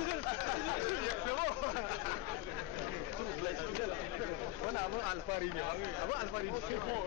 C'est bon. On a avant Alfarine. Avant Alfarine, c'est bon.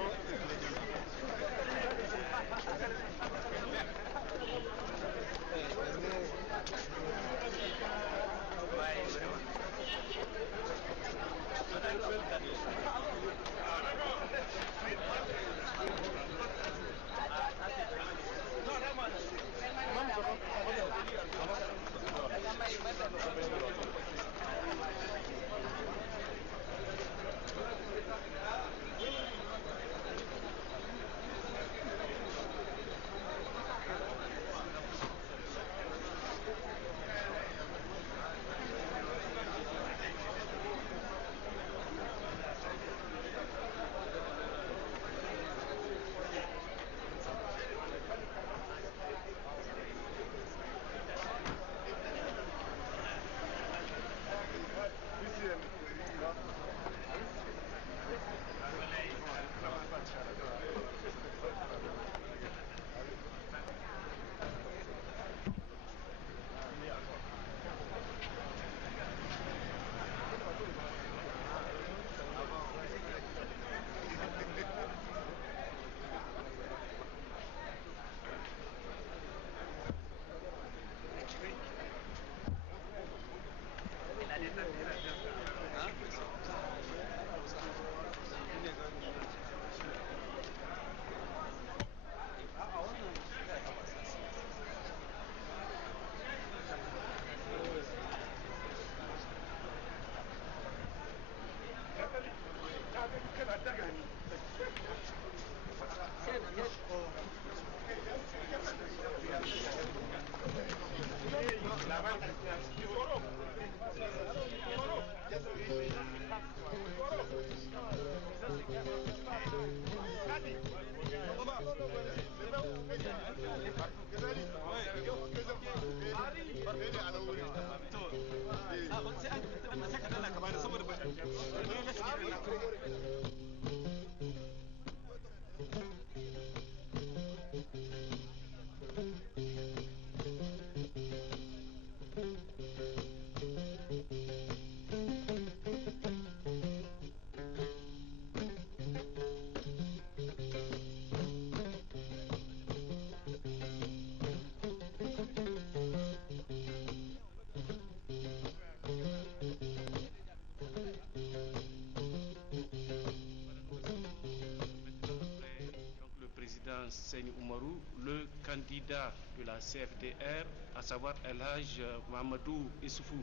Seyni Oumarou, le candidat de la CFDR, à savoir El Hadj Mahamadou Issoufou.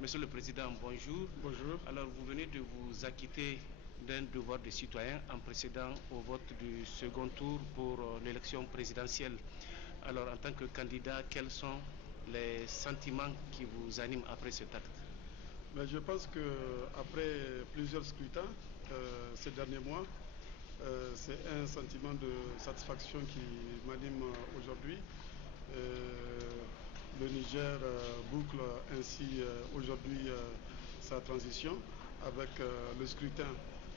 Monsieur le Président, bonjour. Bonjour. Alors, vous venez de vous acquitter d'un devoir de citoyen en précédant au vote du second tour pour l'élection présidentielle. Alors, en tant que candidat, quels sont les sentiments qui vous animent après cet acte? Mais je pense qu'après plusieurs scrutins ces derniers mois, c'est un sentiment de satisfaction qui m'anime aujourd'hui. Le Niger boucle ainsi aujourd'hui sa transition avec le scrutin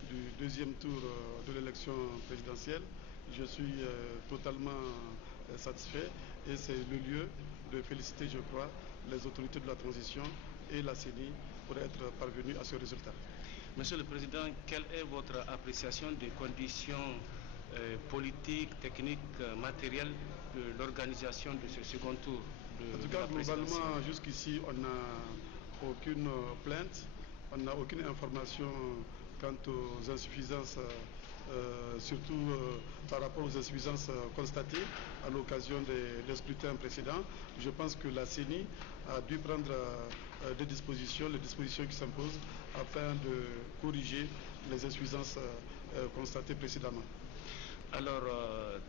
du deuxième tour de l'élection présidentielle. Je suis totalement satisfait et c'est le lieu de féliciter, je crois, les autorités de la transition et la CENI pour être parvenus à ce résultat. Monsieur le Président, quelle est votre appréciation des conditions politiques, techniques, matérielles de l'organisation de ce second tour En tout cas, globalement, jusqu'ici, on n'a aucune plainte, on n'a aucune information quant aux insuffisances, surtout par rapport aux insuffisances constatées à l'occasion des scrutins précédents. Je pense que la CENI a dû prendre les dispositions qui s'imposent afin de corriger les insuffisances constatées précédemment. Alors,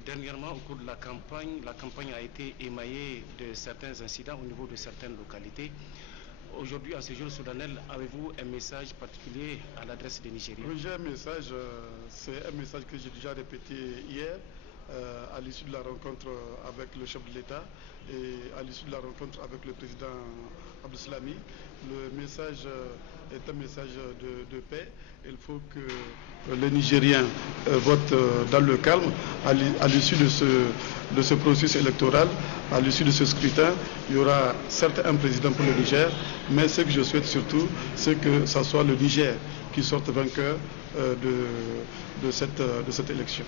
dernièrement, au cours de la campagne a été émaillée de certains incidents au niveau de certaines localités. Aujourd'hui, en ce jour solennel, avez-vous un message particulier à l'adresse des Nigériens? Oui, j'ai un message, c'est un message que j'ai déjà répété hier. à l'issue de la rencontre avec le chef de l'État et à l'issue de la rencontre avec le président Abdou Slami. Le message est un message de paix. Il faut que les Nigériens votent dans le calme. À l'issue de ce processus électoral, à l'issue de ce scrutin, il y aura certes un président pour le Niger, mais ce que je souhaite surtout, c'est que ce soit le Niger qui sorte vainqueur de cette élection.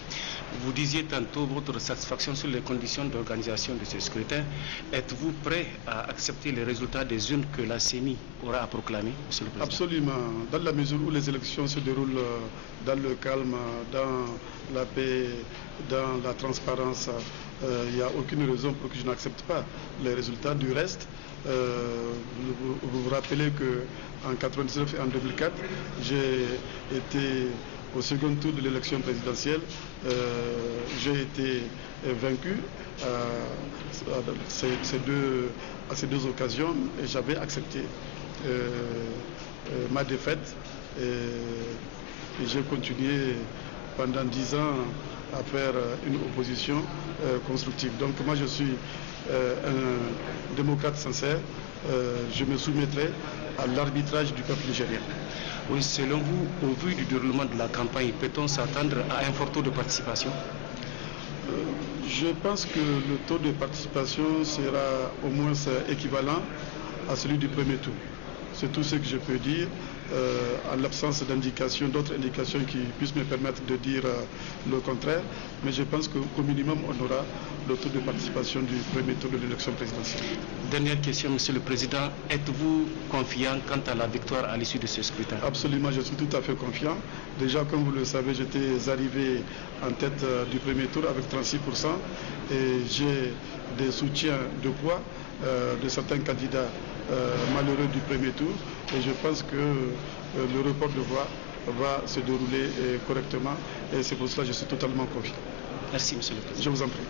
Vous disiez tantôt votre satisfaction sur les conditions d'organisation de ce scrutin. Êtes-vous prêt à accepter les résultats des urnes que la CENI aura à proclamer, Monsieur le Président? Absolument. Dans la mesure où les élections se déroulent dans le calme, dans la paix, dans la transparence, il n'y a aucune raison pour que je n'accepte pas les résultats. Du reste, vous vous rappelez qu'en 1999 et en 2004, j'ai été au second tour de l'élection présidentielle. J'ai été vaincu à ces deux occasions et j'avais accepté ma défaite et j'ai continué pendant 10 ans à faire une opposition constructive. Donc moi je suis un démocrate sincère, je me soumettrai à l'arbitrage du peuple nigérien. Oui, selon vous, au vu du déroulement de la campagne, peut-on s'attendre à un fort taux de participation? Je pense que le taux de participation sera au moins équivalent à celui du premier tour. C'est tout ce que je peux dire, en l'absence d'indications, d'autres indications qui puissent me permettre de dire le contraire. Mais je pense qu'au minimum, on aura le taux de participation du premier tour de l'élection présidentielle. Dernière question, Monsieur le Président. Êtes-vous confiant quant à la victoire à l'issue de ce scrutin? Absolument, je suis tout à fait confiant. Déjà, comme vous le savez, j'étais arrivé en tête du premier tour avec 36% et j'ai des soutiens de poids de certains candidats malheureux du premier tour et je pense que le report de voix va se dérouler correctement et c'est pour cela que je suis totalement confiant. Merci, Monsieur le Président. Je vous en prie.